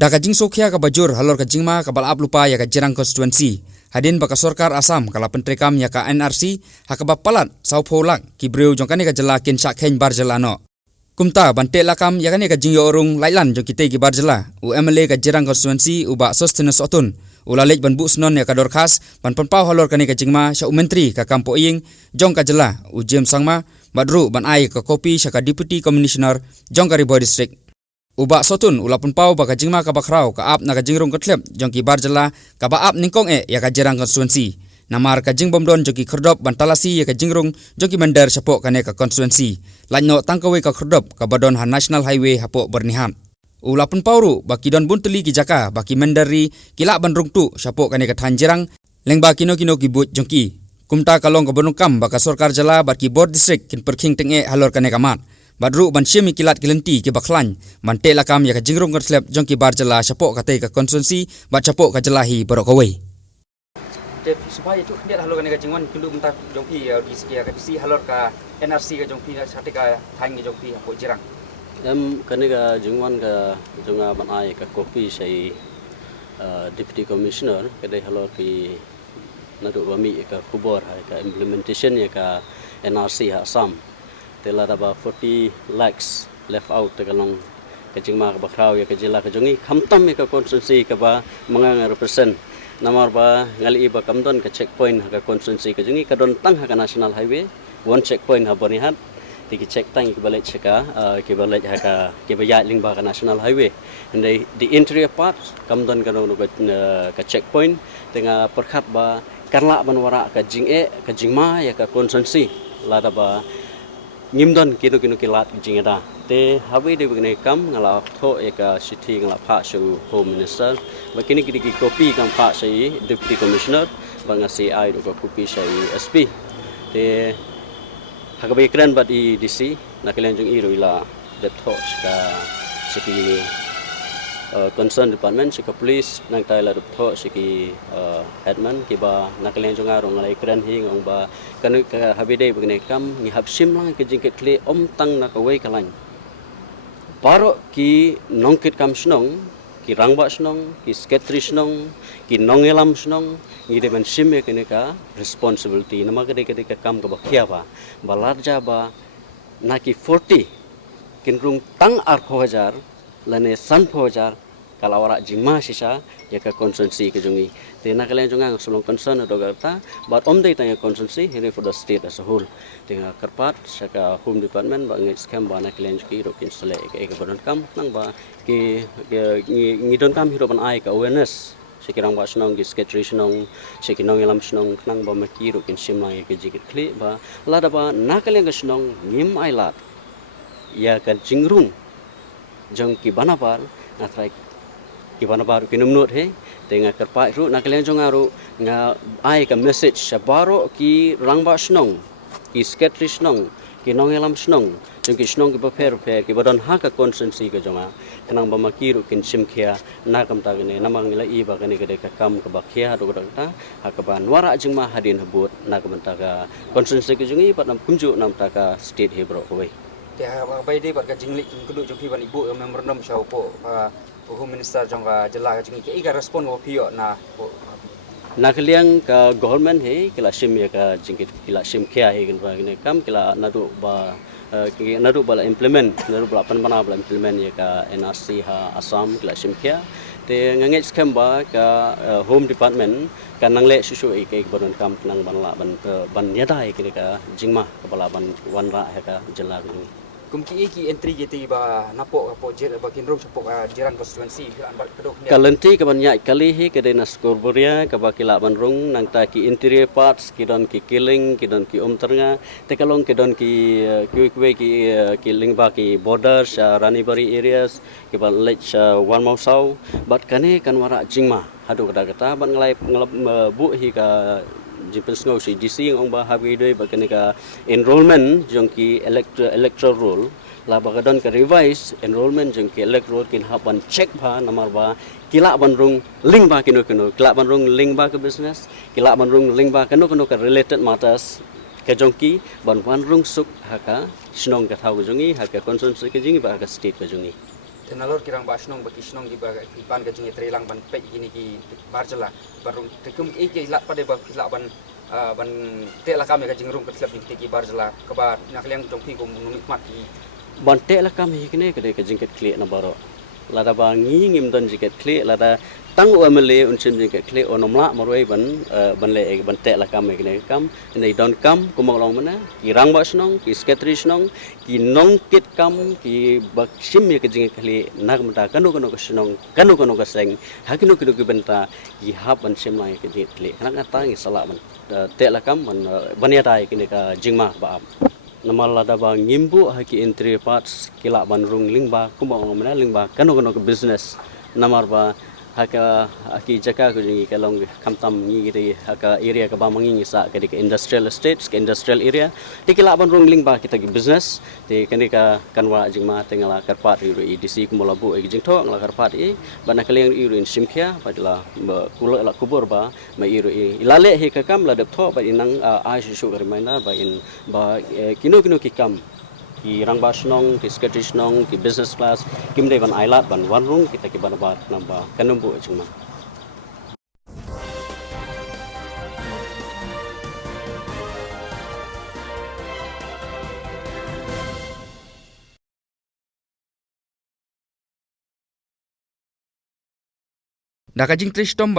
Da kajing sokhia ka bajur halor kajing ma ka balap lupa ya ka jirang constituency. Hadin baka sorkar Asam kala pentrekam ya ka NRC hakaba palat sau pholak ki breu jongkane ka jela kin sakhen barjelano. Kumta bante lakam ya kane ka jing yorung lailan jong kite ki barjela. U MLA ka jirang constituency uba sustenance otun. Ulalej ban busnon ya ka dorkas ban penpau halor kane ka jingma sya menteri ka kampo ing jong ka jela u James Sangma badru ban ai ka kopi sya ka deputy commissioner jong ka Riboy district. Uba sotun ula penpau ba ka jingma ka bakrau ka ap na ka jingrung ketlep jong ki barjela ka ba ap ningkong ya ka jirang constituency. Namar ka jing bomdon jong ki kherdop ban talasi ya ka jingrung jong ki mender sapok kane ka constituency. Lanyo tangkawe ka kherdop ka badon han national highway hapok bernihan. Ula pun pauru baki don bunteli ki jaka baki mendari kilak bandrung tu sapok kane ka thanjirang lengba kino ki but jongki kumta kalong ka bonukam baka sorkar jala baki board district kin perking tenge halor kane kamat badru ban syemi kilat kilenti ki baklan mante lakam ya ka jingrung kerslep jongki bar jala sapok kate ka konstituensi bat sapok ka jalahi borokawai te supaya tu kendia halor kane ka jingwan kindu mentak jongki di sekia ka disi halor ka NRC ka jongki sate ka thang jongki hapok jirang kaniga jungwan ka junga banai ka kopi sai deputy commissioner kadai halor ki nadu bami ka kubor ka implementation ya ka NRC ha Assam tela daba 40 lakhs left out te kalong ka jingma ka bakrau ya ka jila ka jungi khamtam ka constituency ka ba mga represent namar ba ngali ba kamdon ka checkpoint ka constituency ka jungi ka don tang ka national highway one checkpoint ha bonihat tiki check tang ki balik cheka ki balik haka ki bayat lingba ka national highway and the interior part kamdon ka no ka checkpoint tenga perkhat ba karla banwara ka jinge ka jingma ya ka constituency lada ba ngimdon kino kilat jingeda te habi de bgne kam ngala tho eka city ngala pha shu home minister bakini ki copy kam pha sai deputy commissioner banga CI do ka copy sai SP te hakabai kran bat I DC nakilan jung iro ila depth ka siki concern department sika police nang taila depth siki headman kiba nakilan jung arong ngalai kran hi ngong ba kanu ka habide bagne kam ngi hapsim lang ke jingket kle om tang nakawai kalang paro ki nongkit kam snong ki rangba snong ki sketri snong ki nongelam snong ngi de man simme kene ka responsibility nama kede ka kam ka bakhia ba balarja ba naki 40 kinrung tang ar khojar lane san khojar kalawara jingma sisa ya ka constituency ke jungi te nakalen jungang sulong concern do garta but omdei tang constituency here for the state as a whole tinga karpat saka home department ba ngi scam ba nakalen ki ro kin sele ke baron kam nang ba ki ngi don kam hiro ban ai ka awareness sekirang ba snong ki sketri snong sekinong elam snong nang ba maki ro kin simlang ke jikit kli ba lada ba nakalen ka snong ngim ai lat ya ka jingrung jong ki banapar natrai ki banapar ki numnot he tenga karpai ru nakalen jong aru nga ai ka message sabaro ki rangba snong ki sketri snong ki nongelam snong jong ki snong ki paper ki badon ha ka constituency ka jonga kanang ba makiru kin simkhia nakam ta gane namang ila I ba gane gade ka kam ka bakhia do ta ha ka ban wara jingma hadin habut nakam ta ka constituency ka jongi pat nam kumju nam ta ka state he bro koi te ha bai de bat ka jingli kudu jong ki ban ibu memorandum shau po home minister jong ka jela ka jingi ke I ka respond wo pio na nakaliang ka government he kila sim ya ka jingkit kila sim khia he kan gane kam kila nadu bala implement nadu bala panbana bala implement ya ka NRC ha Assam kila sim khia te ngangej scam ba ka home department kan nangle susu ke baron kam nang banla ban yada ke ka jingma ka bala ban wanra ha ka jela ku kumki ki entry geti ba napo apo jer ba kinrung sapok jirang constituency an kedok kalenti ka banya kali hi ke dena skorboria ka ba kila ban rung nang ta ki interior parts ki don ki killing ki don ki umternga te kalong ki don ki kwe ki lingba ki borders ranibari areas ki ba lech one mau sau but kane kan wara jingma hadu kata ban ngalai bu hi ka jipen snow si DC ong ba habi doi ba ka enrollment jong ki electoral roll la ba don ka revise enrollment jong ki electoral kin hapan check ba namar ba kila ban rung link ba kino kila ban rung link ba ka business kila ban rung link ba kano ka related matters ka jong ki ban rung suk haka snong ka thau jongi haka constituency ka jingi ba ka state ka jongi tenalor kirang ba snong ba kisnong di ba ban ka jingi trelang ban pe gini ki barjala barung tekum ke lat pada ba la ban ban te la kam ka jingrum ka klap ki barjala ka ba nakliang jongpi ko numik mat ki Bantek lah kami kini kedai kejingkat klik na baro. Lada bangi ngim don jikat klik lada tang wa mele uncim jikat klik onomla marwai ban le bantek lah kami kini kam nei don kam kumang long mana kirang ba snong ki sketri snong ki nong kit kam ki baksim ya kejingkat klik nak mata kanu snong kanu seng hakinu kinu ki benta ki hab ban sim lai kejingkat klik nak ngata ngi salak ban tek lah kam ban ya dai kini ka jingma ba Namal lada ba ngimbu haki entry parts kila ban rung lingba kumba mana lingba kanu ke business namar ba haka aki jaka ko jingi kalong kamtam ngi gidi haka area ka ba mangi sa ke industrial estates ke industrial area di kila ban rung lingba kita ki business di kani ka kanwa jingma tengala karpat ru EDC kumolabu e jingtho ngala karpat e bana kaleng ru in simkhia padila kulo la kubur ba ma ru ilale he ka kam la dep tho ba inang a shu reminder ba in ba kino ki kam ki rang ba snong ki sketri snong ki business class kim dei ban ailat ban warung kita ki ban ba namba kanumbu chungma Dakajing tristom